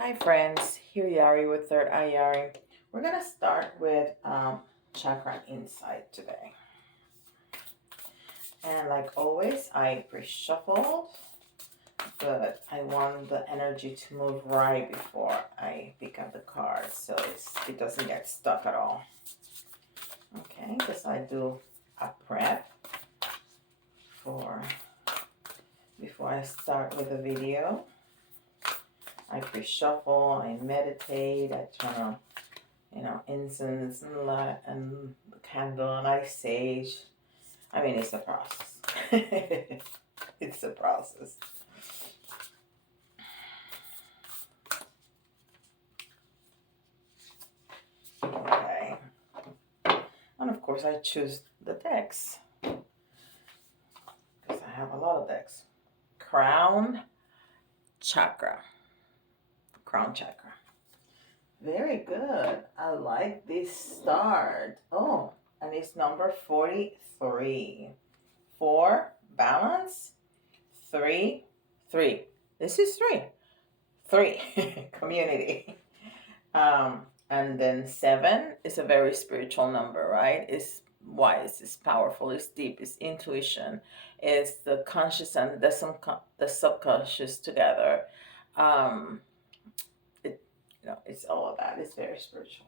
Hi friends, here Yari with Third Eye Yari. We're gonna start with chakra insight today. And like always, I pre-shuffled, but I want the energy to move right before I pick up the cards so it doesn't get stuck at all. Okay, because I do a prep before I start with the video. I pre-shuffle, I meditate, I turn on incense and light and candle and I sage. I mean, it's a process. It's a process. Okay. And of course, I choose the decks because I have a lot of decks. Crown Chakra. Crown Chakra. Very good. I like this start. Oh, and it's number 43. 4, balance. 3, 3. This is 3. 3, community. And then 7 is a very spiritual number, right? It's wise, it's powerful, it's deep, it's intuition, it's the conscious and the subconscious together. It's all of that. It's very spiritual.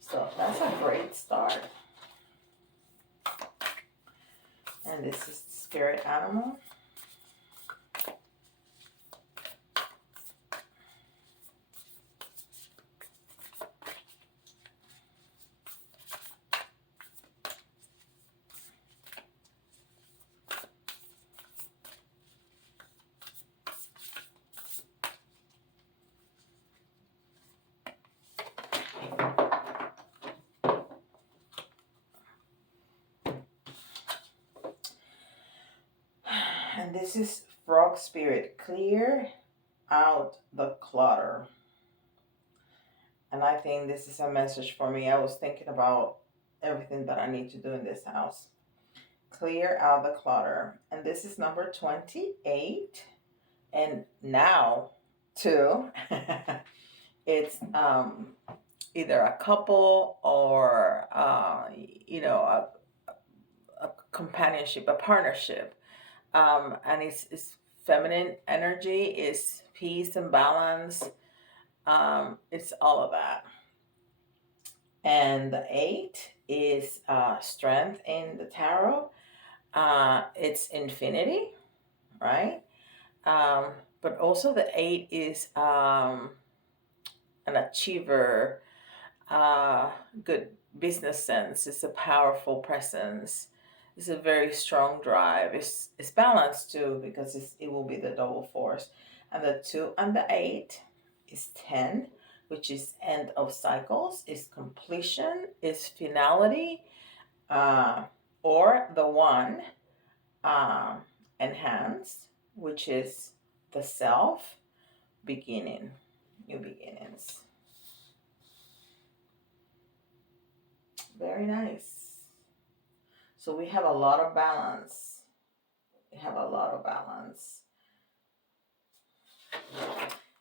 So that's a great start. And this is the spirit animal. And this is frog spirit. Clear out the clutter. And I think this is a message for me. I was thinking about everything that I need to do in this house. Clear out the clutter. And this is number 28. And now, too, it's either a couple or, a companionship, a partnership. And it's feminine energy, is peace and balance. It's all of that. And the 8 is strength in the tarot. It's infinity, right? But also the 8 is an achiever, good business sense. It's a powerful presence. It's a very strong drive. It's balanced too because it will be the double force. And the 2 and the 8 is 10, which is end of cycles, is completion, is finality, or the 1, enhanced, which is the self, beginning, new beginnings. Very nice. So we have a lot of balance. We have a lot of balance.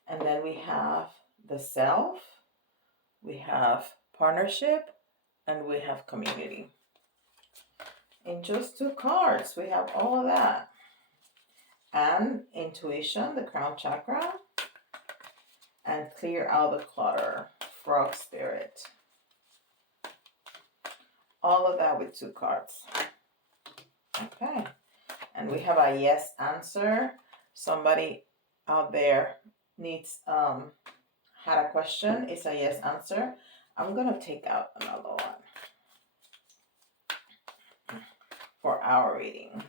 And then we have the self, we have partnership, and we have community. In just 2 cards, we have all of that. And intuition, the crown chakra, and clear out the clutter, frog spirit. All of that with 2 cards. Okay. And we have a yes answer. Somebody out there needs had a question. It's a yes answer. I'm gonna take out another one for our reading.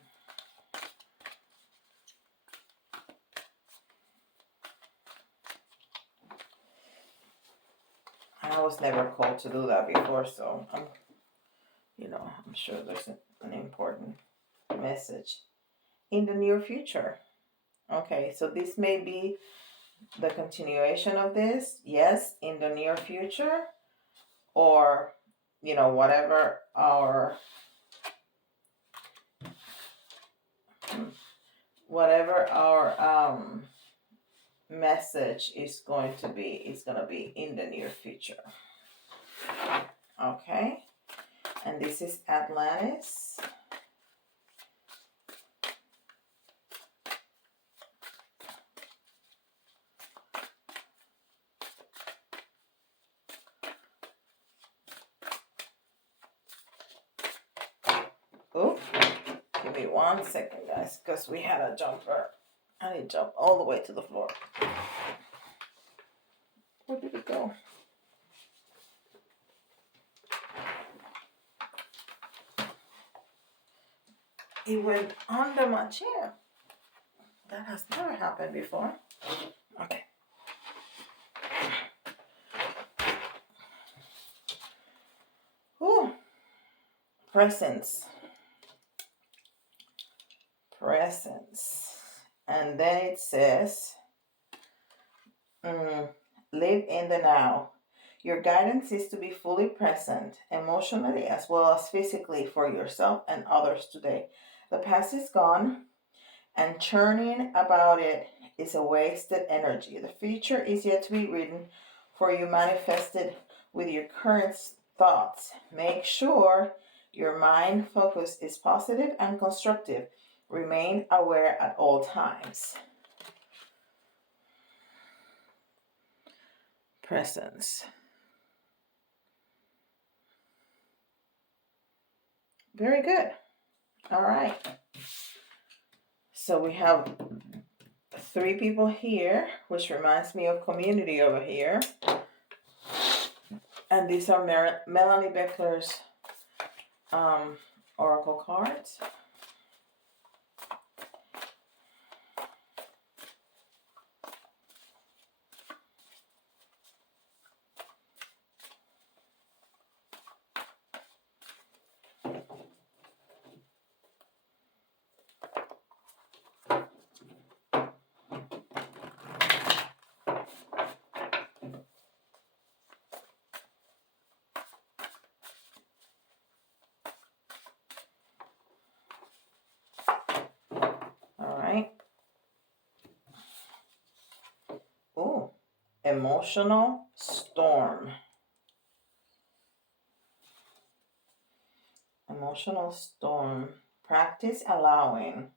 I was never called to do that before, so I'm sure there's an important message in the near future. Okay, so this may be the continuation of this. Yes, in the near future, or whatever our message is going to be, it's going to be in the near future. Okay. And this is Atlantis. Oh, give me 1 second, guys, because we had a jumper. I need to jump all the way to the floor. Where did it go? It went under my chair. That has never happened before. Okay. Ooh. Presence. Presence. And then it says, live in the now. Your guidance is to be fully present, emotionally as well as physically, for yourself and others today. The past is gone, and churning about it is a wasted energy. The future is yet to be written, for you manifested with your current thoughts. Make sure your mind focus is positive and constructive. Remain aware at all times. Presence. Very good. All right. So we have 3 people here, which reminds me of community over here. And these are Melanie Beckler's Oracle cards. Oh, emotional storm. Emotional storm. Practice allowing.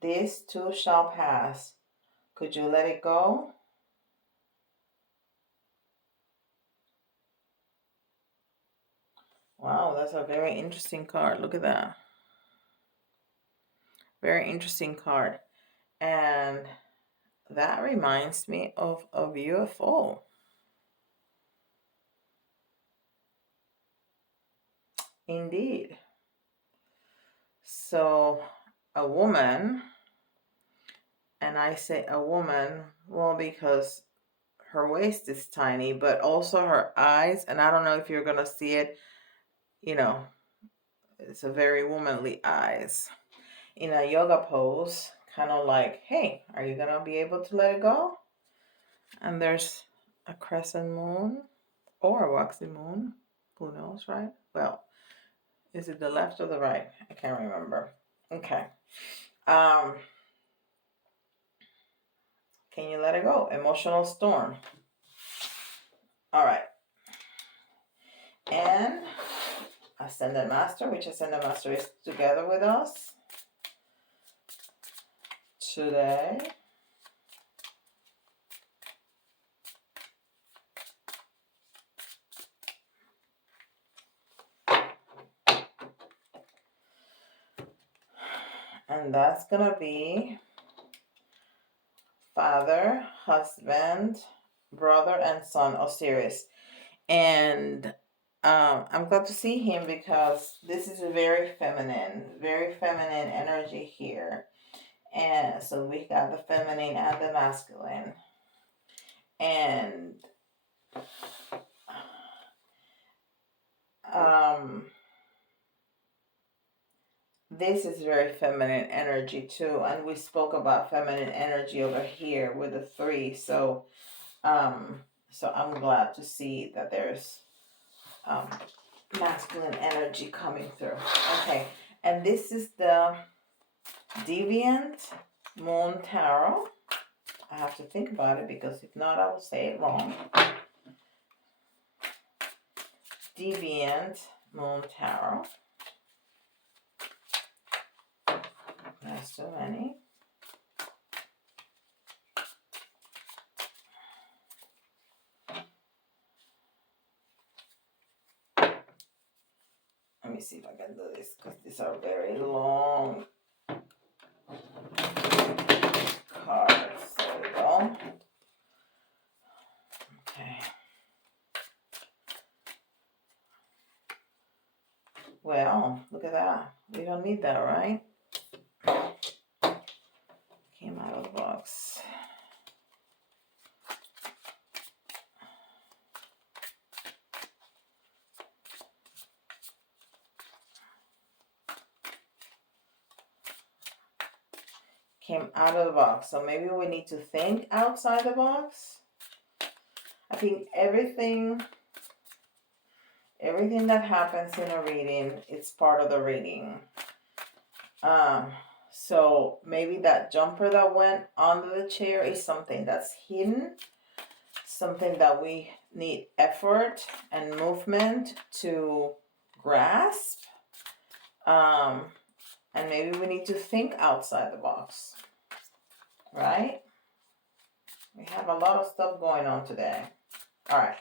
This too shall pass. Could you let it go? Wow, that's a very interesting card. Look at that. Very interesting card. And that reminds me of a UFO. Indeed. So a woman, and I say a woman, well, because her waist is tiny, but also her eyes, and I don't know if you're going to see it, you know, it's a very womanly eyes. In a yoga pose, kind of like, hey, are you going to be able to let it go? And there's a crescent moon or a waxy moon. Who knows, right? Well, is it the left or the right? I can't remember. Okay. Can you let it go? Emotional storm. All right. And Ascended Master, which Ascended Master is together with us today. And that's going to be father, husband, brother, and son, Osiris. And I'm glad to see him because this is a very feminine energy here. And so we got the feminine and the masculine. And this is very feminine energy too. And we spoke about feminine energy over here with the 3. So I'm glad to see that there's masculine energy coming through. Okay, and this is the Deviant Moon Tarot. I have to think about it because if not, I will say it wrong. Deviant Moon Tarot. That's too many. Let me see if I can do this because these are very long cards. There we go. Okay. Well, look at that. We don't need that, right? Came out of the box. Came out of the box. So maybe we need to think outside the box. I think everything that happens in a reading, it's part of the reading. So maybe that jumper that went under the chair is something that's hidden, something that we need effort and movement to grasp. And maybe we need to think outside the box, right? We have a lot of stuff going on today. All right.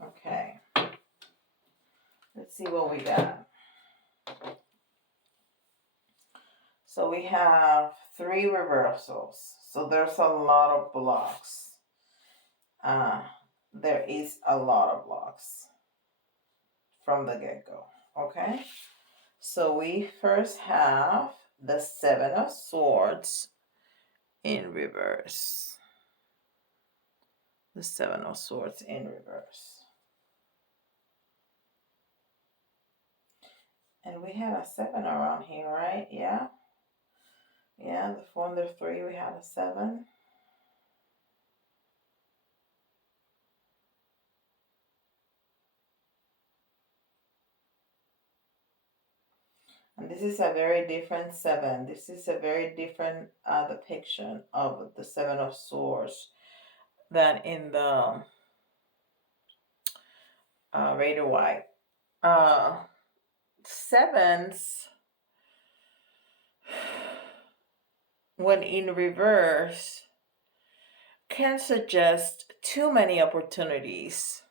Okay. Let's see what we got. So we have 3 reversals. So there's a lot of blocks. There is a lot of blocks from the get-go. Okay. So we first have the 7 of Swords in reverse. The 7 of Swords in reverse. And we had a 7 around here, right? Yeah. Yeah, the 4 and the 3, we had a 7. And this is a very different 7. This is a very different depiction of the 7 of Swords than in the Raider White. 7s, when in reverse, can suggest too many opportunities,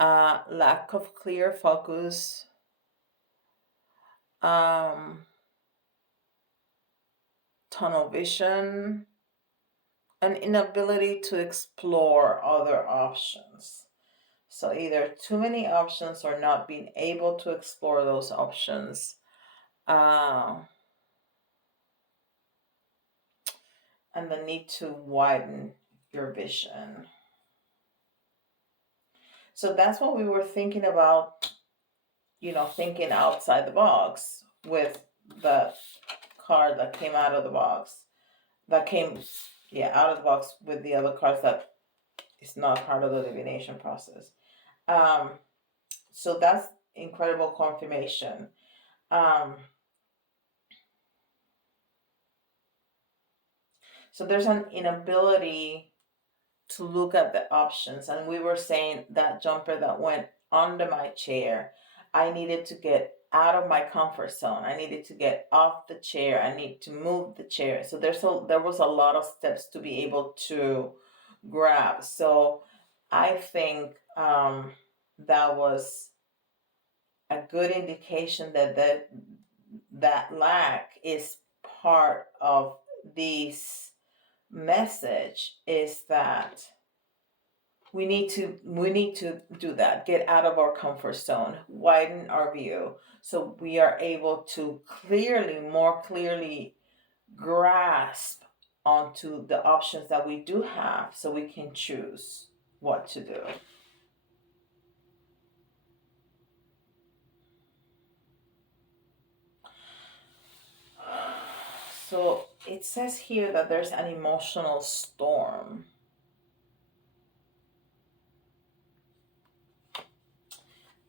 lack of clear focus, tunnel vision, an inability to explore other options. So either too many options or not being able to explore those options. And the need to widen your vision. So that's what we were thinking about, thinking outside the box with the card that came out of the box. That came, out of the box with the other cards that is not part of the divination process. So that's incredible confirmation. So there's an inability to look at the options. And we were saying that jumper that went under my chair, I needed to get out of my comfort zone. I needed to get off the chair. I need to move the chair. So there was a lot of steps to be able to grab. So I think that was a good indication that lack is part of this message, is that we need to do that, get out of our comfort zone, widen our view, so we are able to more clearly grasp onto the options that we do have, so we can choose what to do. So it says here that there's an emotional storm.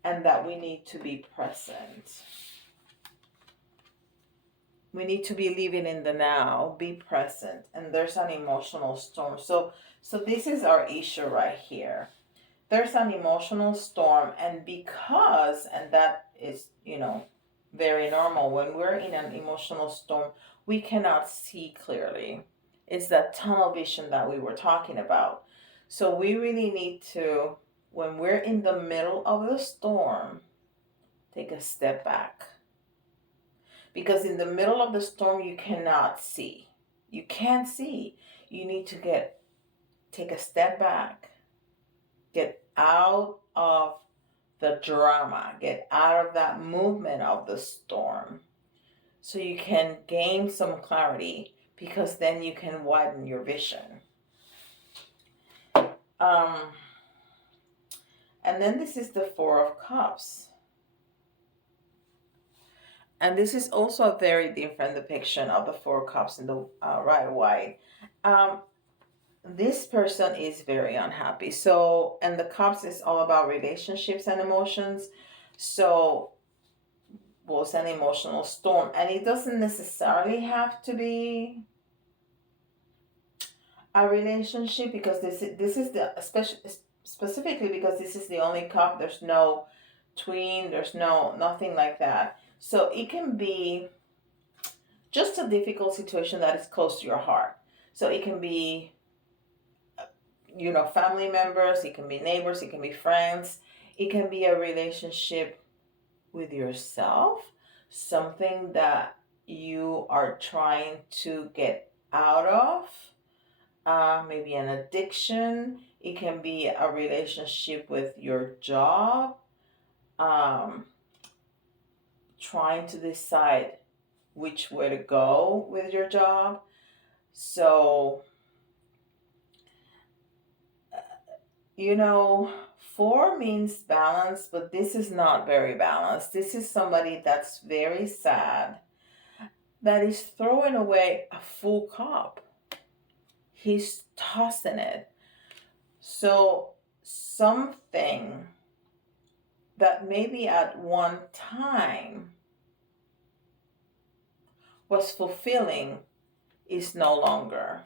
and that we need to be present. We need to be living in the now, be present. And there's an emotional storm. So this is our issue right here. There's an emotional storm, and that is, very normal. When we're in an emotional storm, we cannot see clearly. It's that tunnel vision that we were talking about. So we really need to, when we're in the middle of the storm, take a step back. Because in the middle of the storm, you cannot see. You can't see. You need to take a step back. Get out of the drama. Get out of that movement of the storm. So you can gain some clarity, because then you can widen your vision. And then this is the Four of Cups. And this is also a very different depiction of the Four Cups in the right white. This person is very unhappy. So, and the Cups is all about relationships and emotions. So, was an emotional storm. And it doesn't necessarily have to be a relationship, because this is the, specifically because this is the only cup. There's no twin. There's nothing like that. So it can be just a difficult situation that is close to your heart. So it can be, family members, it can be neighbors, it can be friends, it can be a relationship with yourself, something that you are trying to get out of, maybe an addiction. It can be a relationship with your job, trying to decide which way to go with your job. So, 4 means balance, but this is not very balanced. This is somebody that's very sad, that is throwing away a full cup. He's tossing it. So something that maybe at one time was fulfilling is no longer.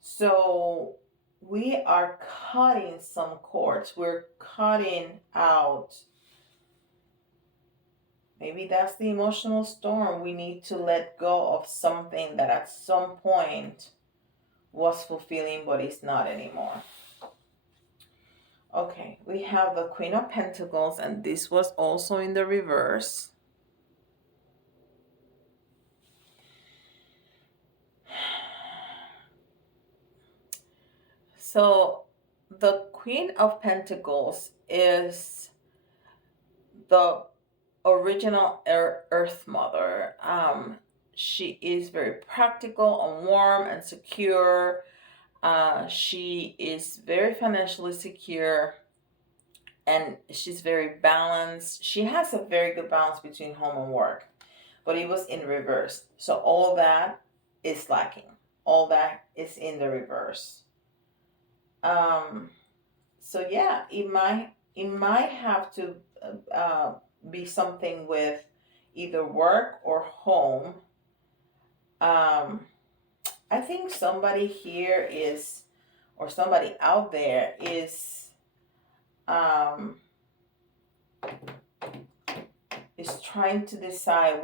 So we are cutting some cords. We're cutting out. Maybe that's the emotional storm. We need to let go of something that at some point was fulfilling, but is not anymore. Okay, we have the Queen of Pentacles, and this was also in the reverse. So the Queen of Pentacles is the original Earth Mother. She is very practical and warm and secure. She is very financially secure, and she's very balanced. She has a very good balance between home and work, but it was in reverse. So all that is lacking. All that is in the reverse. So yeah, it might have to be something with either work or home. I think somebody here is, or somebody out there is trying to decide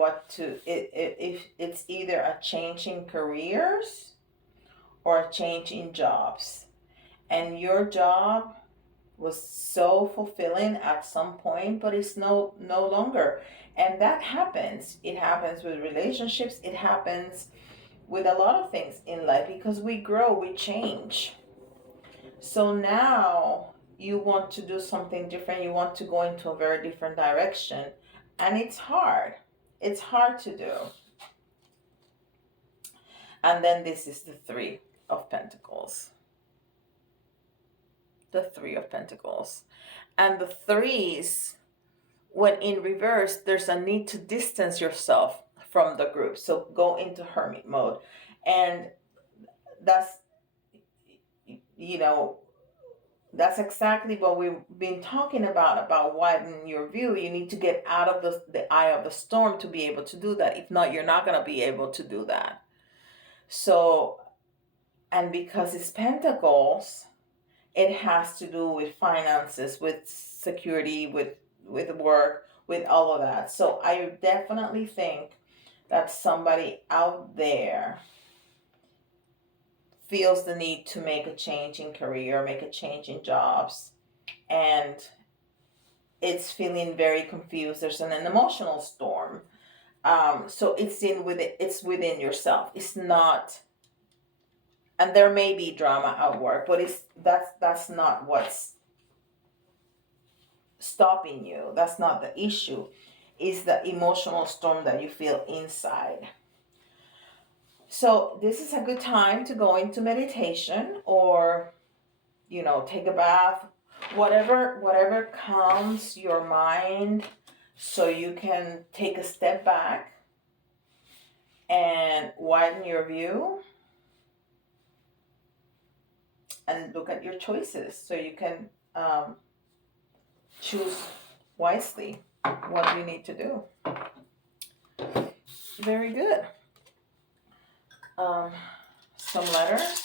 if it's either a change in careers or a change in jobs. And your job was so fulfilling at some point, but it's no longer. And that happens. It happens with relationships. It happens with a lot of things in life, because we grow, we change. So now you want to do something different. You want to go into a very different direction. And it's hard. It's hard to do. And then this is the Three of Pentacles. The Three of Pentacles. And the threes, when in reverse, there's a need to distance yourself from the group. So go into hermit mode. And that's, that's exactly what we've been talking about widening your view. You need to get out of the eye of the storm to be able to do that. If not, you're not going to be able to do that. So, and because it's pentacles, it has to do with finances, with security, with work, with all of that. So I definitely think that somebody out there feels the need to make a change in career, make a change in jobs, and it's feeling very confused. There's an emotional storm. So it's within yourself. It's not, and there may be drama at work, but that's not what's stopping you. That's not the issue. It's the emotional storm that you feel inside. So this is a good time to go into meditation, or take a bath, whatever calms your mind, so you can take a step back and widen your view and look at your choices, so you can choose wisely what you need to do. Very good. Some letters.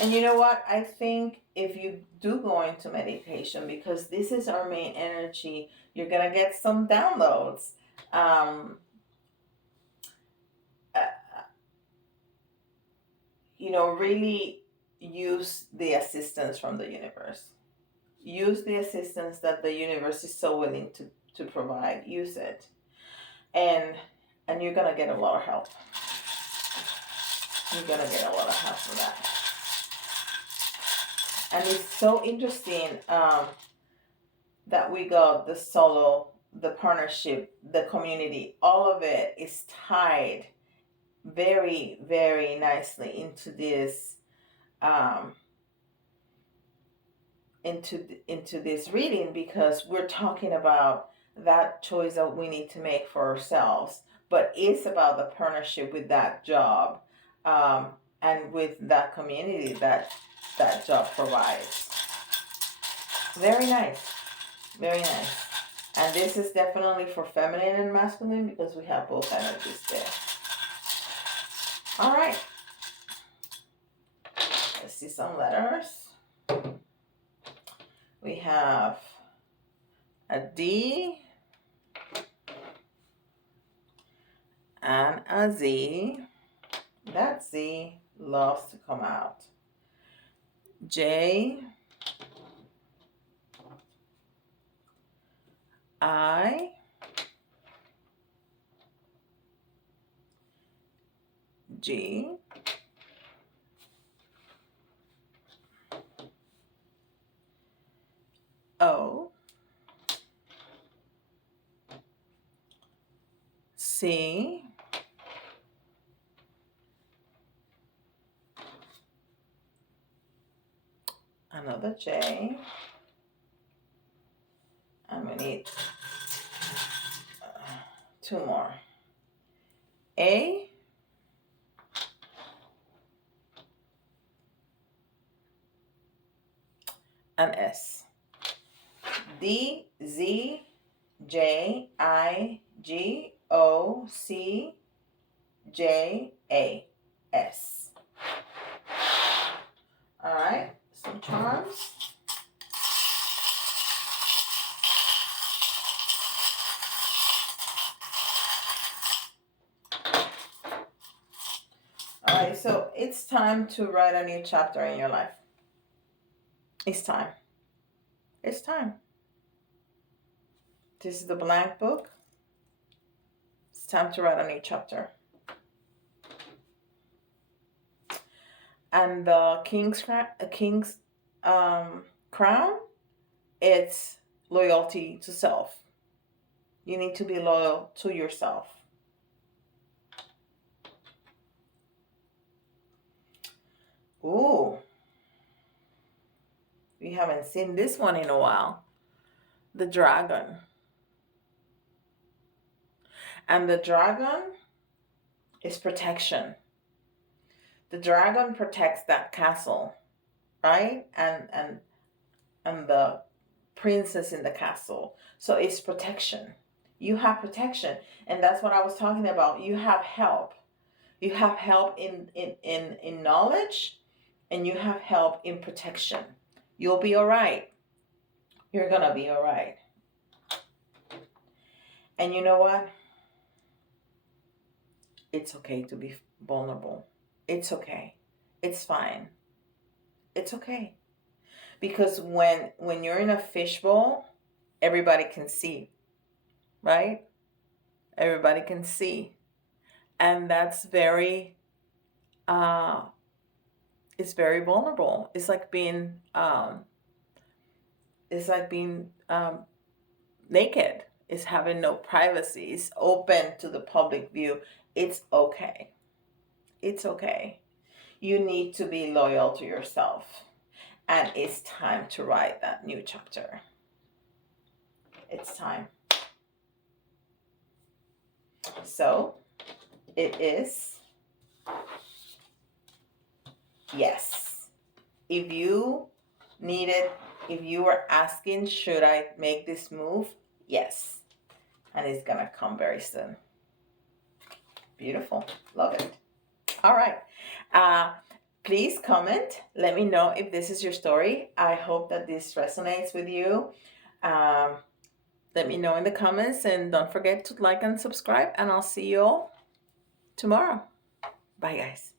And you know what? I think if you do go into meditation, because this is our main energy, you're going to get some downloads. Really use the assistance from the universe. Use the assistance that the universe is so willing to provide. Use it. And you're going to get a lot of help. You're going to get a lot of help from that. And it's so interesting that we got the solo, the partnership, the community. All of it is tied very, very nicely into this into this reading, because we're talking about that choice that we need to make for ourselves, but it's about the partnership with that job, and with that community that job provides. Very nice. Very nice. And this is definitely for feminine and masculine, because we have both energies there. All right. Let's see some letters. We have a D and a Z. That Z loves to come out. J, I, G, O, C, another J, and we need 2 more. A, and S. D, Z, J, I, G, O, C, J, A, S. All right, some charms. All right, so it's time to write a new chapter in your life. It's time. It's time. This is the blank book. It's time to write a new chapter. And the king's crown, it's loyalty to self. You need to be loyal to yourself. Ooh. We haven't seen this one in a while. The dragon. And the dragon is protection. The dragon protects that castle, right? And the princess in the castle. So it's protection. You have protection. And that's what I was talking about. You have help. You have help in knowledge, and you have help in protection. You'll be all right. You're going to be all right. And you know what? It's okay to be vulnerable. It's okay. It's fine. It's okay. Because when you're in a fishbowl, everybody can see, right? Everybody can see. And that's very, it's very vulnerable. It's like being naked. It's having no privacy. It's open to the public view. It's okay. It's okay. You need to be loyal to yourself. And it's time to write that new chapter. It's time. So, it is yes. If you were asking, should I make this move? Yes. And it's going to come very soon. Beautiful. Love it. All right. Please comment. Let me know if this is your story. I hope that this resonates with you. Let me know in the comments, and don't forget to like and subscribe, and I'll see you all tomorrow. Bye, guys.